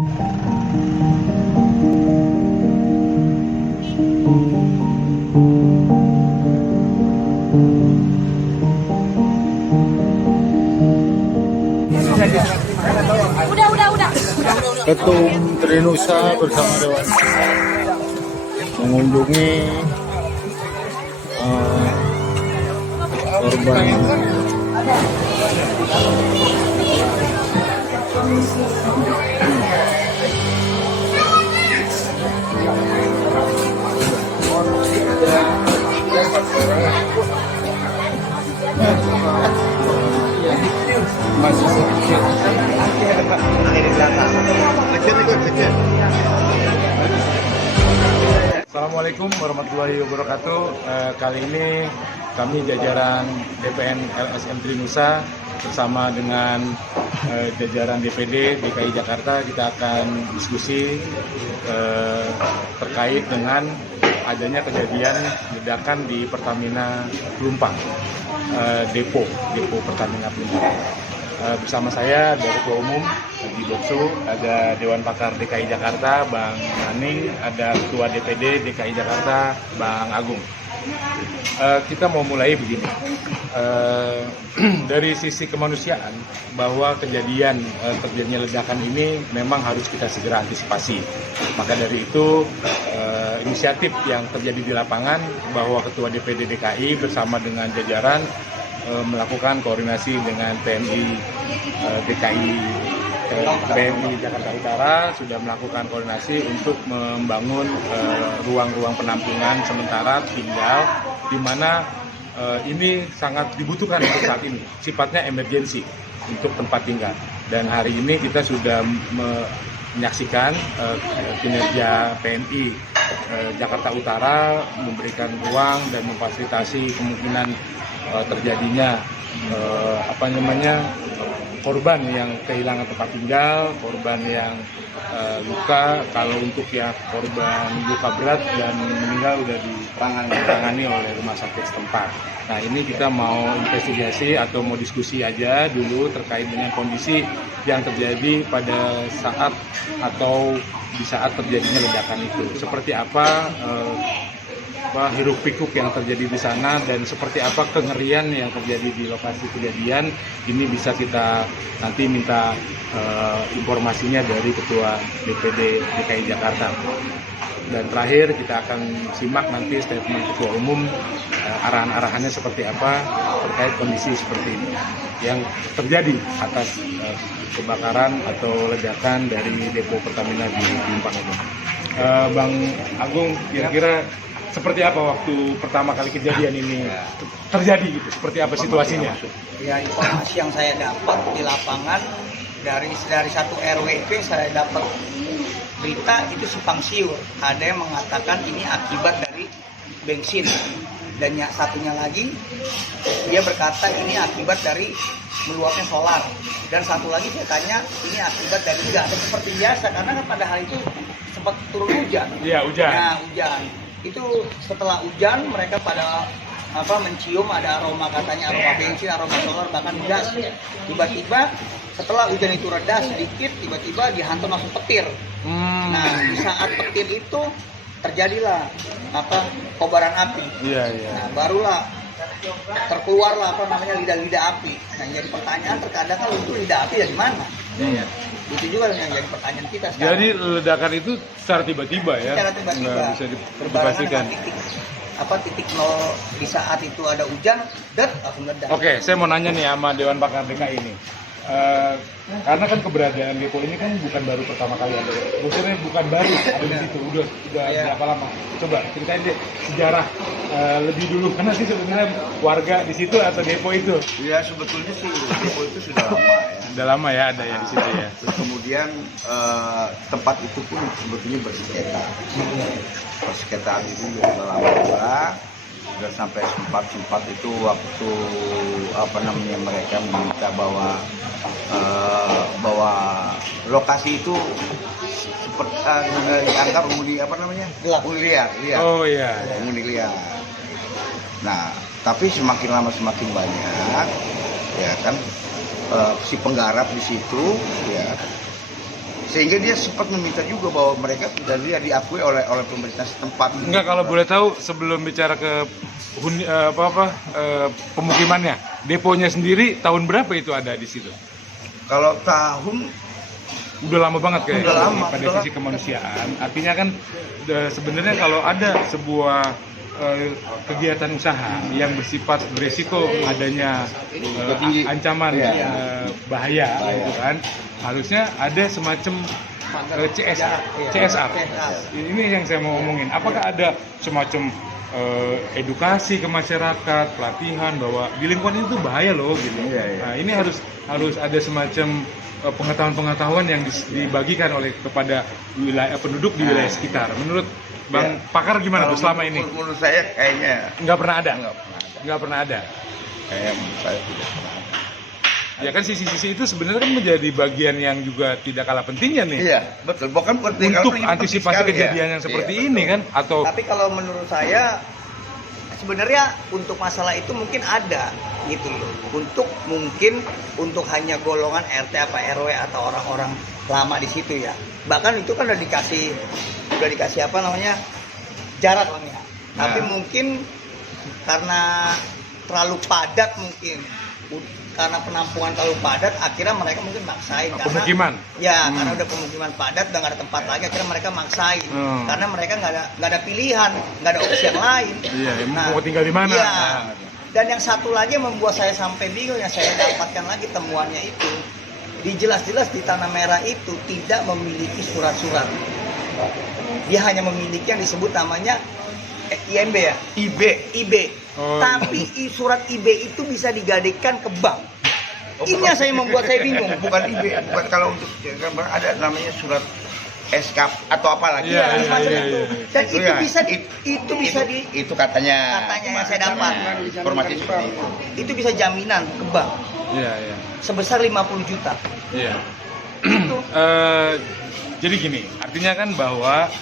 Udah. Ketum Trinusa bersama Dewan mengunjungi korban Assalamualaikum warahmatullahi wabarakatuh. Kali ini kami jajaran DPN LSM Trinusa bersama dengan jajaran DPD DKI Jakarta kita akan diskusi terkait dengan adanya kejadian ledakan di Pertamina Pelumpang, depo Pertamina Pelumpang. Bersama saya dari Ketua Umum Haji Boksu, ada Dewan Pakar DKI Jakarta Bang Aning, ada Ketua DPD DKI Jakarta Bang Agung. Kita mau mulai begini, dari sisi kemanusiaan bahwa kejadian terjadinya ledakan ini memang harus kita segera antisipasi. Maka dari itu inisiatif yang terjadi di lapangan bahwa Ketua DPD DKI bersama dengan jajaran melakukan koordinasi dengan PMI Jakarta Utara sudah melakukan koordinasi untuk membangun ruang-ruang penampungan sementara tinggal di mana ini sangat dibutuhkan untuk saat ini, sifatnya emergensi untuk tempat tinggal. Dan hari ini kita sudah menyaksikan kinerja PMI Jakarta Utara memberikan ruang dan memfasilitasi kemungkinan terjadinya korban yang kehilangan tempat tinggal, korban yang luka. Kalau untuk ya korban luka berat dan meninggal sudah ditangani oleh rumah sakit setempat. Nah, ini kita mau investigasi atau mau diskusi aja dulu terkait dengan kondisi yang terjadi pada saat atau di saat terjadinya ledakan itu. Seperti apa hiruk pikuk yang terjadi di sana dan seperti apa kengerian yang terjadi di lokasi kejadian. Ini bisa kita nanti minta informasinya dari Ketua DPD DKI Jakarta. Dan terakhir kita akan simak nanti statement Ketua Umum, arahan-arahannya seperti apa terkait kondisi seperti ini yang terjadi atas kebakaran atau ledakan dari depo Pertamina di Pelumpang ini. Bang Agung, kira-kira seperti apa waktu pertama kali kejadian ini terjadi gitu? Seperti apa situasinya? Ya, informasi yang saya dapat di lapangan dari satu RWP saya dapat berita itu simpang siur. Ada yang mengatakan ini akibat dari bensin. Dan yang satunya lagi dia berkata ini akibat dari meluapnya solar. Dan satu lagi saya tanya ini akibat dari hujan. Seperti biasa karena kan pada hari itu sempat turun hujan. Iya, hujan. Nah, hujan. Itu setelah hujan mereka pada mencium ada aroma, katanya aroma bensin, aroma solar, bahkan gas. Tiba-tiba setelah hujan itu reda sedikit, tiba-tiba dihantam langsung petir. Nah, di saat petir itu terjadilah kobaran api. Iya. Nah, barulah terkeluarlah lidah-lidah api. Nah, jadi pertanyaan terkadang kalau itu lidah api dari mana? Itu juga yang jadi pertanyaan kita sekarang. Jadi ledakan itu secara tiba-tiba ya? Secara tiba-tiba. Nggak bisa dipastikan. Titik nol di saat itu ada hujan, langsung ledak. Oke, saya mau nanya nih sama Dewan Pakar DKI ini. Karena kan keberadaan depo ini kan bukan baru pertama kali ada. Maksudnya bukan baru ada di situ, udah berapa lama? Coba ceritain deh sejarah lebih dulu. Karena sih sebenarnya warga di situ atau depo itu? Ya sebetulnya sih depo itu sudah lama ya. Sudah lama ya ada ya di situ ya. Terus kemudian tempat itu pun sebetulnya bersengketa. Persengketaan itu sudah lama juga. Sudah sampai sempat itu waktu mereka meminta bahwa lokasi itu seperti dianggap penghuni liar. Oh iya. Penghuni liar. Nah, tapi semakin lama semakin banyak, ya kan si penggarap di situ, ya Sehingga dia sempat meminta juga bahwa mereka sudah diakui oleh pemerintah setempat. Enggak, kalau boleh tahu sebelum bicara ke pemukimannya, deponya sendiri tahun berapa itu ada di situ? Kalau tahun Udah lama banget kayak Udah lama, pada udah sisi kemanusiaan. Artinya kan sebenarnya kalau ada sebuah kegiatan usaha yang bersifat beresiko adanya ancaman bahaya gitu kan, harusnya ada semacam CSR. Ini yang saya mau ngomongin. Apakah ada semacam edukasi ke masyarakat, pelatihan bahwa di lingkungan itu bahaya loh gitu. Nah, ini harus ada semacam pengetahuan yang dibagikan oleh kepada wilayah penduduk di wilayah sekitar. Menurut Bang Pakar gimana tuh selama ini? Menurut saya kayaknya Nggak pernah ada. Kayak menurut saya tidak pernah ada. Ya kan sisi-sisi itu sebenarnya kan menjadi bagian yang juga tidak kalah pentingnya nih. Iya, betul. Bukan penting Untuk kalau antisipasi kejadian yang seperti ini kan, atau Tapi kalau menurut saya sebenarnya untuk masalah itu mungkin ada gitu loh. Untuk hanya golongan RT apa RW atau orang-orang lama di situ ya. Bahkan itu kan udah dikasih apa namanya? Jarak lah ya. Tapi mungkin karena terlalu padat karena penampungan terlalu padat, akhirnya mereka mungkin maksain pemukiman. Karena udah pemukiman padat, udah nggak ada tempat lagi, akhirnya mereka maksain. Karena mereka nggak ada pilihan, nggak ada opsi yang lain. Mau tinggal di mana? Iya. Dan yang satu lagi yang membuat saya sampai bingung, yang saya dapatkan lagi temuannya itu, jelas-jelas di Tanah Merah itu tidak memiliki surat-surat. Dia hanya memiliki yang disebut namanya IMB ya? IB. Tapi surat IB itu bisa digadaikan ke bank. Ini yang saya membuat saya bingung. Bukan IB, bukan kalau untuk ada namanya surat SK atau apa lagi. Semacam itu. Dan itu bisa itu katanya yang saya dapat. Informasi seperti itu. Itu bisa jaminan ke bank. Sebesar 50 juta. Iya. Jadi gini, artinya kan bahwa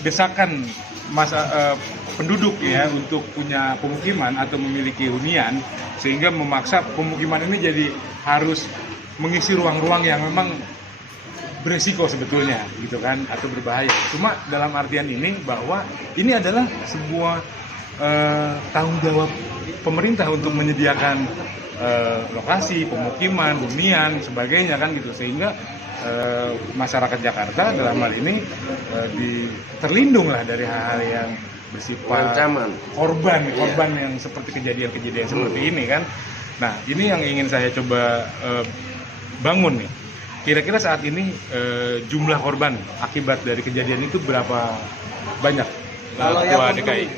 desakan penduduk ya untuk punya pemukiman atau memiliki hunian, sehingga memaksa pemukiman ini jadi harus mengisi ruang-ruang yang memang beresiko sebetulnya gitu kan, atau berbahaya. Cuma dalam artian ini bahwa ini adalah sebuah tanggung jawab pemerintah untuk menyediakan lokasi, pemukiman, hunian, sebagainya kan gitu, sehingga masyarakat Jakarta dalam hal ini terlindung lah dari hal-hal yang bersifat korban yang seperti kejadian-kejadian seperti ini kan. Nah, ini yang ingin saya coba bangun nih. Kira-kira saat ini jumlah korban akibat dari kejadian itu berapa banyak?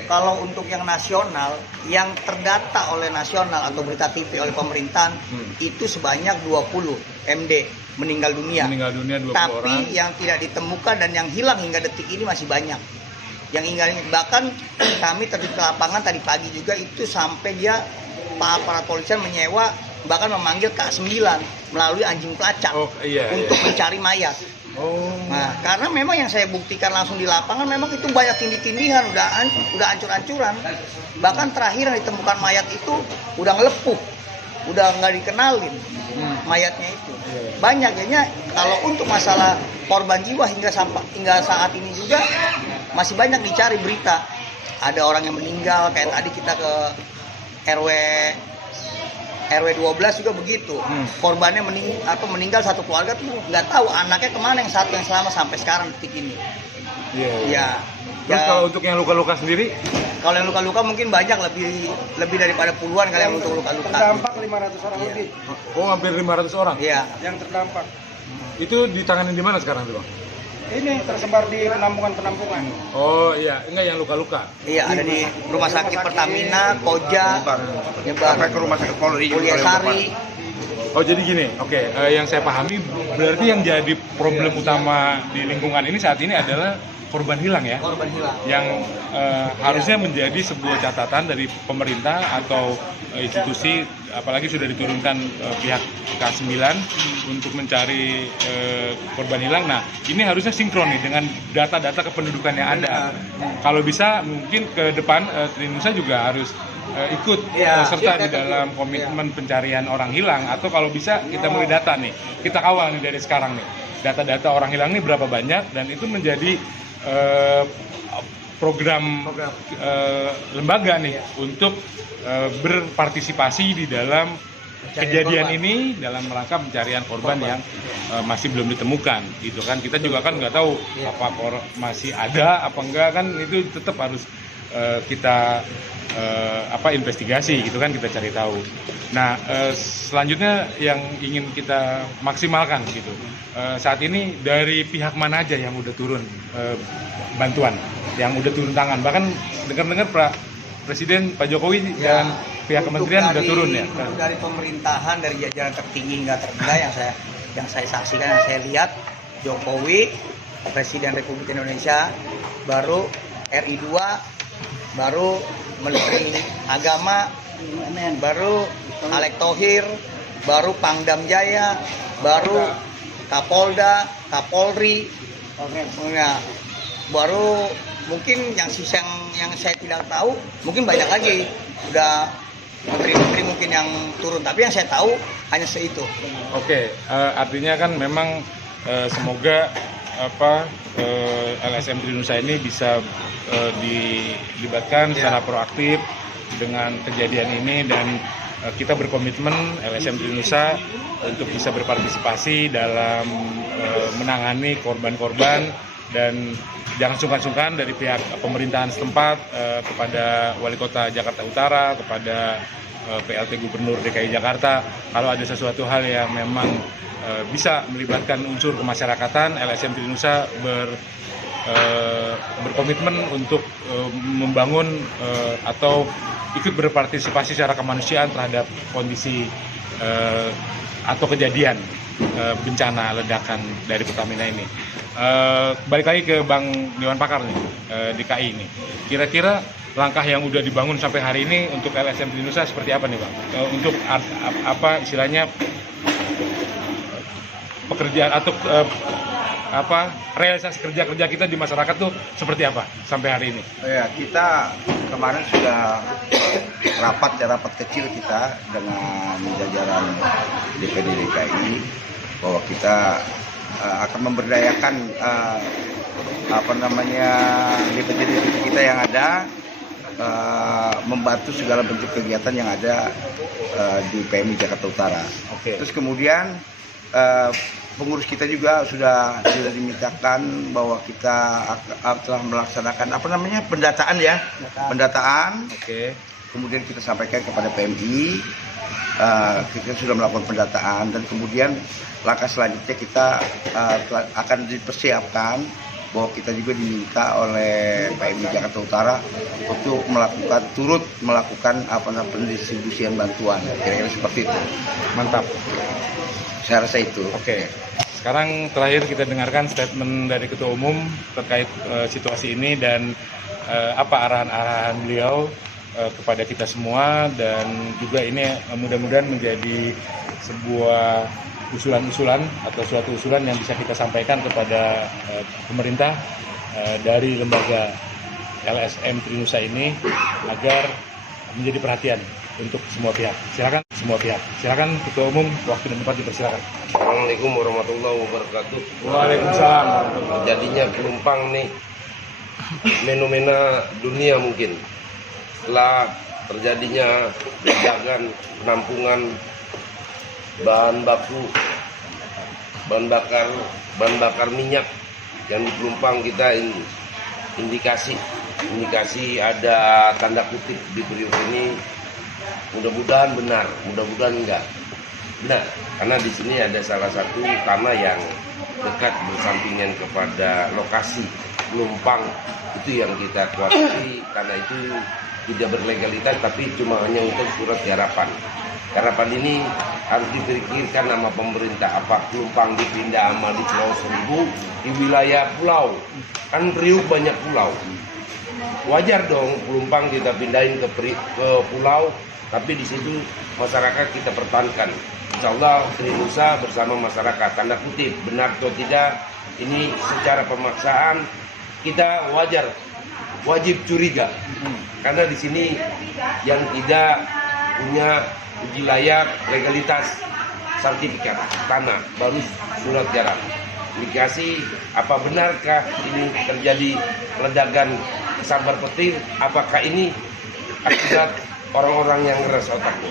Kalau untuk yang nasional, yang terdata oleh nasional atau berita TV oleh pemerintahan itu sebanyak 20 MD meninggal dunia 20 tapi orang. yang tidak ditemukan dan yang hilang hingga detik ini masih banyak. Yang hingga bahkan kami terjun ke lapangan tadi pagi juga itu sampai dia para polisian menyewa bahkan memanggil K9 melalui anjing pelacak untuk mencari mayat. Nah, karena memang yang saya buktikan langsung di lapangan memang itu banyak tindih-tindihan, udah hancur-hancuran. Bahkan terakhir yang ditemukan mayat itu udah ngelepuh, udah nggak dikenalin mayatnya itu. Banyak jadinya kalau untuk masalah korban jiwa hingga saat ini juga masih banyak dicari berita. Ada orang yang meninggal, kayak tadi kita ke RW 12 juga begitu. Korbannya meninggal satu keluarga tuh nggak tahu anaknya kemana, yang satu yang selamat sampai sekarang detik ini. Terus kalau untuk yang luka-luka sendiri? Kalau yang luka-luka mungkin banyak, lebih daripada puluhan kali yang untuk luka-luka. Terdampak 500 orang lebih. Hampir 500 orang? Iya. Yang terdampak. Itu ditangani di mana sekarang tuh, Bang? Ini tersebar di penampungan-penampungan. Oh iya, enggak yang luka-luka. Iya, ada di Rumah Sakit Pertamina, Koja, sampai ke Rumah Sakit Polri Sari. Oh jadi gini, yang saya pahami berarti yang jadi problem utama di lingkungan ini saat ini adalah korban hilang ya? Korban hilang. Yang harusnya menjadi sebuah catatan dari pemerintah atau institusi, apalagi sudah diturunkan pihak K9 untuk mencari korban hilang. Nah, ini harusnya sinkron nih dengan data-data kependudukan yang ada. Kalau bisa mungkin ke depan Trinusa juga harus ikut serta di dalam komitmen pencarian orang hilang, atau kalau bisa kita mulai data nih, kita kawal nih dari sekarang nih, data-data orang hilang ini berapa banyak, dan itu menjadi program lembaga nih untuk berpartisipasi di dalam kejadian ini dalam rangka pencarian korban yang masih belum ditemukan gitu kan. Kita juga kan nggak tahu apa masih ada apa enggak, kan itu tetap harus kita investigasi gitu kan, kita cari tahu. Nah, selanjutnya yang ingin kita maksimalkan gitu, saat ini dari pihak mana aja yang udah turun bantuan, yang udah turun tangan, bahkan dengar-dengar Pak Presiden Pak Jokowi dan pihak kementerian udah turun ya. Dari pemerintahan, dari jajaran tertinggi hingga terendah yang saya saksikan, yang saya lihat, Jokowi, Presiden Republik Indonesia, baru RI 2, baru Menteri Agama, baru Alek Thohir, baru Pangdam Jaya, baru Kapolda, Kapolri, baru mungkin yang saya tidak tahu, mungkin banyak lagi, udah menteri-menteri mungkin yang turun, tapi yang saya tahu hanya seitu. Oke, artinya kan memang semoga LSM Trinusa ini bisa dilibatkan secara proaktif dengan kejadian ini, dan kita berkomitmen LSM Trinusa untuk bisa berpartisipasi dalam menangani korban-korban, dan jangan sungkan-sungkan dari pihak pemerintahan setempat kepada Wali Kota Jakarta Utara, kepada PLT Gubernur DKI Jakarta, kalau ada sesuatu hal yang memang bisa melibatkan unsur kemasyarakatan, LSM Trinusa berkomitmen untuk membangun atau ikut berpartisipasi secara kemanusiaan terhadap kondisi atau kejadian bencana ledakan dari Pertamina ini. Balik lagi ke Bang Dewan Pakar nih, DKI ini. Kira-kira langkah yang udah dibangun sampai hari ini untuk LSM Trinusa seperti apa nih Bang? Untuk apa istilahnya pekerjaan atau realisasi kerja-kerja kita di masyarakat tuh seperti apa sampai hari ini? Ya, kita kemarin sudah rapat kecil kita dengan jajaran DPD DKI bahwa kita akan memberdayakan DPD kita yang ada, membantu segala bentuk kegiatan yang ada di PMI Jakarta Utara. Terus kemudian pengurus kita juga sudah dimintakan bahwa kita telah melaksanakan pendataan. Kemudian kita sampaikan kepada PMI, kita sudah melakukan pendataan, dan kemudian langkah selanjutnya kita akan dipersiapkan bahwa kita juga diminta oleh PMI Jakarta Utara untuk turut melakukan pendistribusian bantuan, kira-kira seperti itu. Mantap. Saya rasa itu. Oke. Sekarang terakhir kita dengarkan statement dari Ketua Umum terkait situasi ini, dan apa arahan-arahan beliau kepada kita semua, dan juga ini mudah-mudahan menjadi sebuah usulan-usulan atau suatu usulan yang bisa kita sampaikan kepada pemerintah dari lembaga LSM Trinusa ini agar menjadi perhatian untuk semua pihak. Silakan Ketua Umum, waktu dan tempat dipersilakan. Assalamualaikum warahmatullahi wabarakatuh. Waalaikumsalam. Jadinya Pelumpang nih fenomena dunia mungkin. Setelah terjadinya ledakan penampungan bahan bakar minyak yang di Pelumpang, kita indikasi ada tanda kutip di berita ini. Mudah-mudahan benar, mudah-mudahan enggak. Nah, karena di sini ada salah satu tanah yang dekat bersampingan kepada lokasi Pelumpang, itu yang kita khawatir, karena itu tidak berlegalitas, tapi cuma hanya untuk surat garapan. Garapan ini harus dipikirkan sama pemerintah, apa Pelumpang dipindah sama di Pulau Seribu, di wilayah pulau, kan Priuk banyak pulau. Wajar dong Pelumpang kita pindahin ke pulau, tapi di situ masyarakat kita pertahankan. Insya Allah Trinusa bersama masyarakat, tanda kutip, benar atau tidak, ini secara pemaksaan kita wajib curiga. karena di sini yang tidak punya uji layak legalitas sertifikat tanah baru surat jarak. Dikasih apa benarkah ini terjadi ledakan sambar petir? Apakah ini akibat orang-orang yang keras otaknya?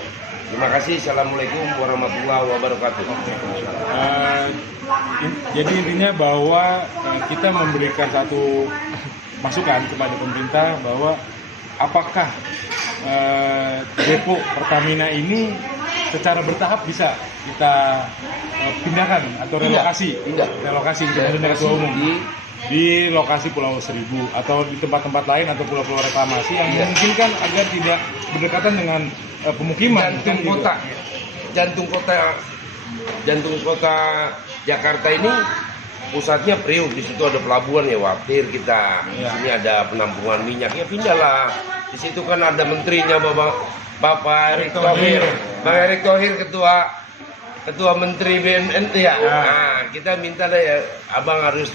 Terima kasih. Assalamualaikum warahmatullahi wabarakatuh. Jadi intinya bahwa kita memberikan satu masukan kepada pemerintah bahwa apakah depo Pertamina ini secara bertahap bisa kita pindahkan atau relokasi untuk menunda ketua umum di lokasi Pulau Seribu atau di tempat-tempat lain atau pulau-pulau reklamasi yang memungkinkan agar tidak berdekatan dengan pemukiman. Jantung kota Jakarta ini pusatnya Priuk, di situ ada pelabuhan ya, khawatir kita. Di sini ada penampungan minyak, ya pindahlah. Di situ kan ada menterinya Bapak Erick Thohir. Bang Erick Thohir ketua menteri BUMN ya. Nah, kita minta deh ya, abang harus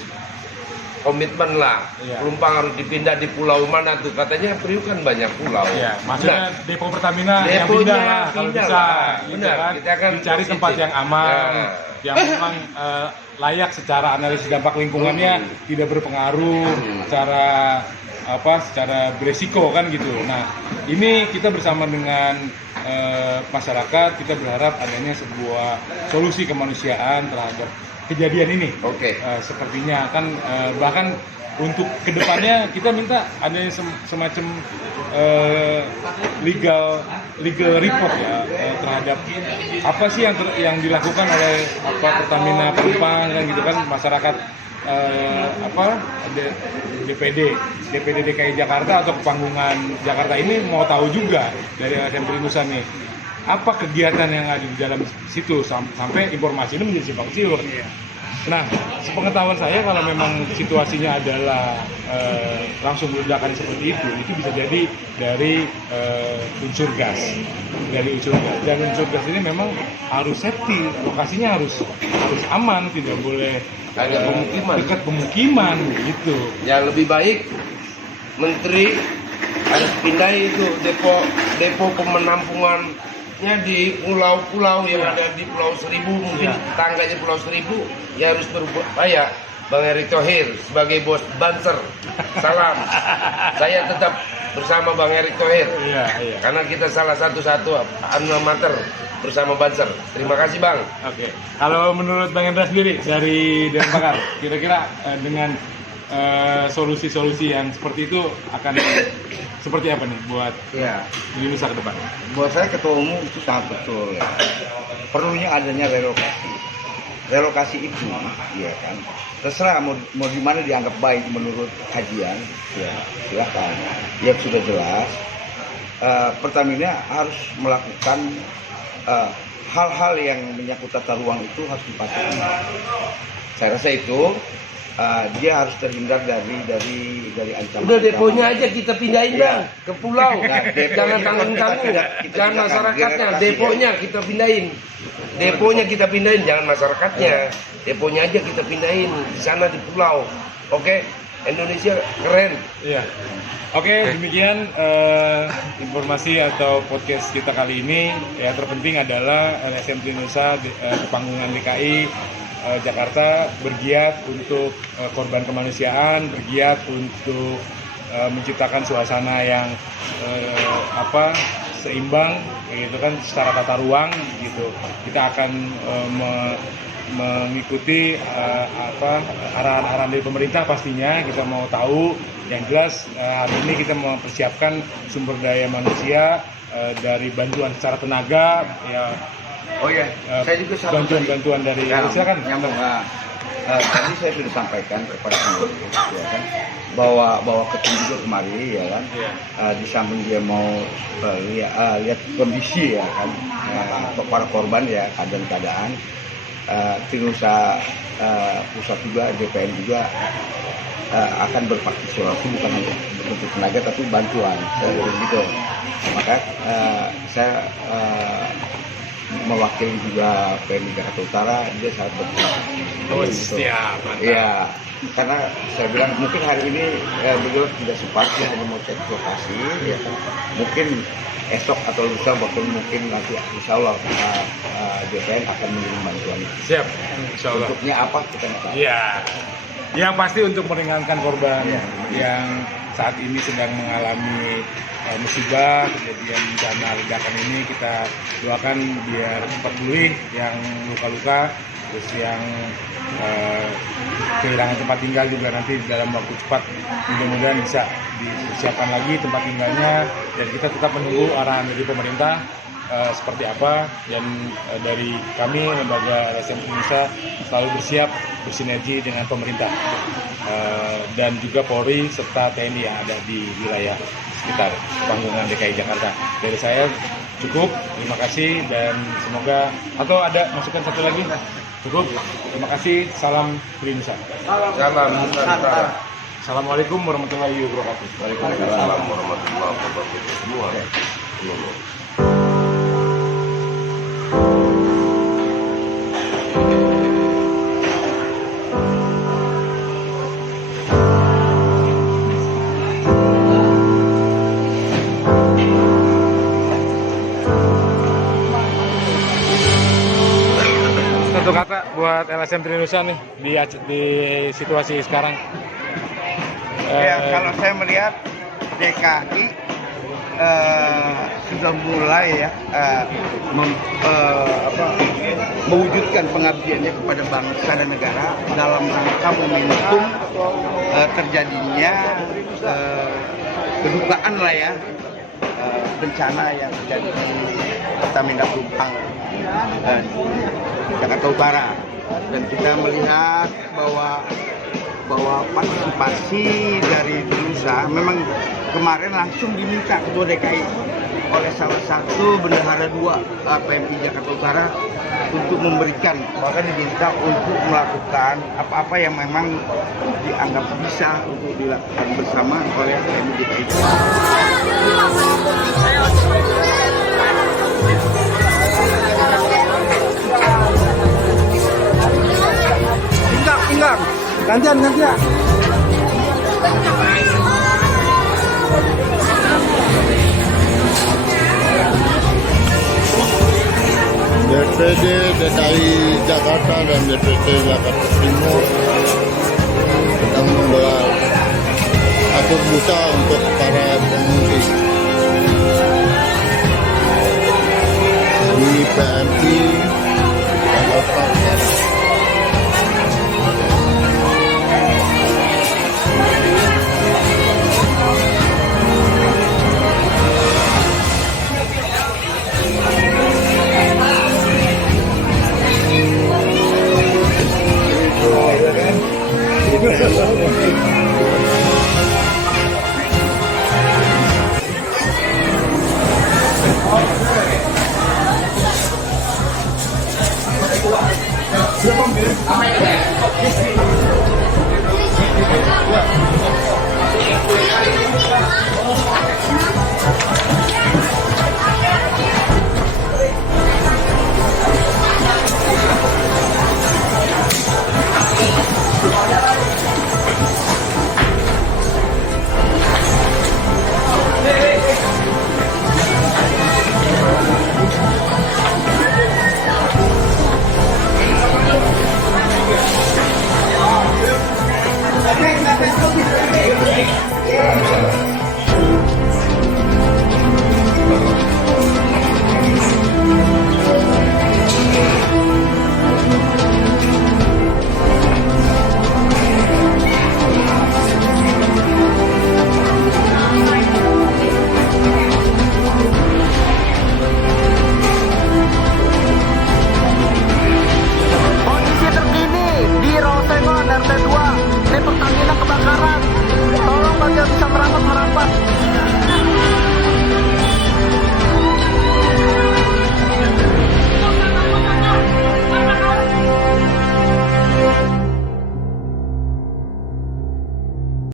komitmen lah. Pelumpang harus dipindah di pulau mana tuh? Katanya Priuk kan banyak pulau. Iya, maksudnya depo Pertamina yang pindah lah kalau bisa. Benar, kan? kita kan dicari tempat yang aman, yang memang layak secara analisis dampak lingkungannya, tidak berpengaruh secara beresiko kan gitu. Nah, ini kita bersama dengan masyarakat, kita berharap adanya sebuah solusi kemanusiaan terhadap kejadian ini. Sepertinya kan bahkan untuk kedepannya kita minta adanya semacam legal report ya terhadap apa sih yang dilakukan oleh Pertamina Pelumpang kan gitu kan, masyarakat DPD DKI Jakarta atau Panggungan Jakarta ini mau tahu juga dari LSM Trinusa nih apa kegiatan yang ada di dalam situ sampai informasi ini menjadi simpang siur. Nah, sepengetahuan saya kalau memang situasinya adalah langsung ledakan seperti itu bisa jadi dari unsur gas. Dan unsur gas ini memang harus safety, lokasinya harus aman, tidak boleh dekat pemukiman gitu. Yang lebih baik menteri harus pindah itu depo pemenampungannya di pulau-pulau yang ada di Pulau Seribu, mungkin tangganya Pulau Seribu ya harus berupaya. Bang Erick Thohir sebagai bos Banser, salam. Saya tetap bersama Bang Erick Thohir karena kita salah satu alma mater bersama Banser. Terima kasih Bang. Kalau menurut Bang Hendra sendiri dari Dewan Pakar, kira-kira dengan solusi-solusi yang seperti itu akan seperti apa nih buat Indonesia ke depan? Buat saya ketua umum itu sangat betul. Perlunya adanya relokasi itu, ya kan. Terserah mau di mana dianggap baik menurut kajian, ya silakan. Yang sudah jelas, Pertamina harus melakukan hal-hal yang menyangkut tata ruang itu harus dipatuhi. Saya rasa itu dia harus terhindar dari ancaman. Udah deponya aja kita pindahin Bang ke pulau. Jangan tanggung-tanggung, jangan masyarakatnya. Deponya kita pindahin, jangan masyarakatnya. Deponya aja kita pindahin di sana di pulau. Oke, Indonesia keren. Demikian informasi atau podcast kita kali ini. Ya, terpenting adalah LSM Trinusa Panggungan DKI Jakarta bergiat untuk korban kemanusiaan, bergiat untuk menciptakan suasana yang seimbang, gitu kan, secara tata ruang gitu. Kita akan mengikuti arahan-arahan dari pemerintah pastinya. Kita mau tahu yang jelas hari ini kita mempersiapkan sumber daya manusia dari bantuan secara tenaga ya. Saya juga bantuan dari silakan. Tadi saya sudah sampaikan kepada pemerintah ya kan, bahwa ketum juga kemari ya kan, di samping dia mau lihat kondisi ya kan, para korban ya keadaan Trinusa pusat juga, DPN juga akan berpartisipasi bukan hanya bentuk tenaga tapi bantuan gitu. Maka saya mewakili juga PMI Jakarta Utara, dia sangat berterima kasih. Siap, mantap. Iya, karena saya bilang mungkin hari ini beliau tidak sempat ya, hanya mau cek lokasi ya kan. Mungkin esok atau lusa bahkan mungkin nanti insya Allah BPN akan mengirim bantuan. Siap, insya Allah. Bentuknya apa kita nggak tahu. Iya, yang pasti untuk meringankan korban yang saat ini sedang mengalami musibah, kejadian bencana ledakan ini, kita doakan biar cepat pulih yang luka-luka, terus yang kehilangan tempat tinggal juga nanti dalam waktu cepat mudah-mudahan bisa disiapkan lagi tempat tinggalnya, dan kita tetap menunggu arahan dari pemerintah seperti apa, dan dari kami lembaga LSM Indonesia selalu bersiap bersinergi dengan pemerintah dan juga Polri serta TNI yang ada di wilayah sekitar Panggungan DKI Jakarta. Dari saya cukup, terima kasih, dan semoga atau ada masukan satu lagi? Cukup, terima kasih, salam Indonesia. Salam. Assalamualaikum warahmatullahi wabarakatuh. Waalaikumsalam warahmatullahi wabarakatuh semua. Satu kata buat LSM Indonesia nih di situasi sekarang. Ya, kalau saya melihat DKI sudah mulai ya mewujudkan pengabdiannya kepada bangsa dan negara dalam rangka momentum terjadinya kedukaan lah ya, bencana yang terjadi di Pertamina Pelumpang Jakarta Utara, dan kita melihat bahwa partisipasi dari Nusa memang kemarin langsung diminta Ketua DKI oleh salah satu bendahara 2 PMI Jakarta Utara untuk memberikan, bahkan diminta untuk melakukan apa-apa yang memang dianggap bisa untuk dilakukan bersama oleh PMI DKI. Tinggal. Gantian. DPD DKI Jakarta dan DPD Jakarta Timur sedang menggelar atur busa untuk para pengungsi di PMI Jakarta Utara.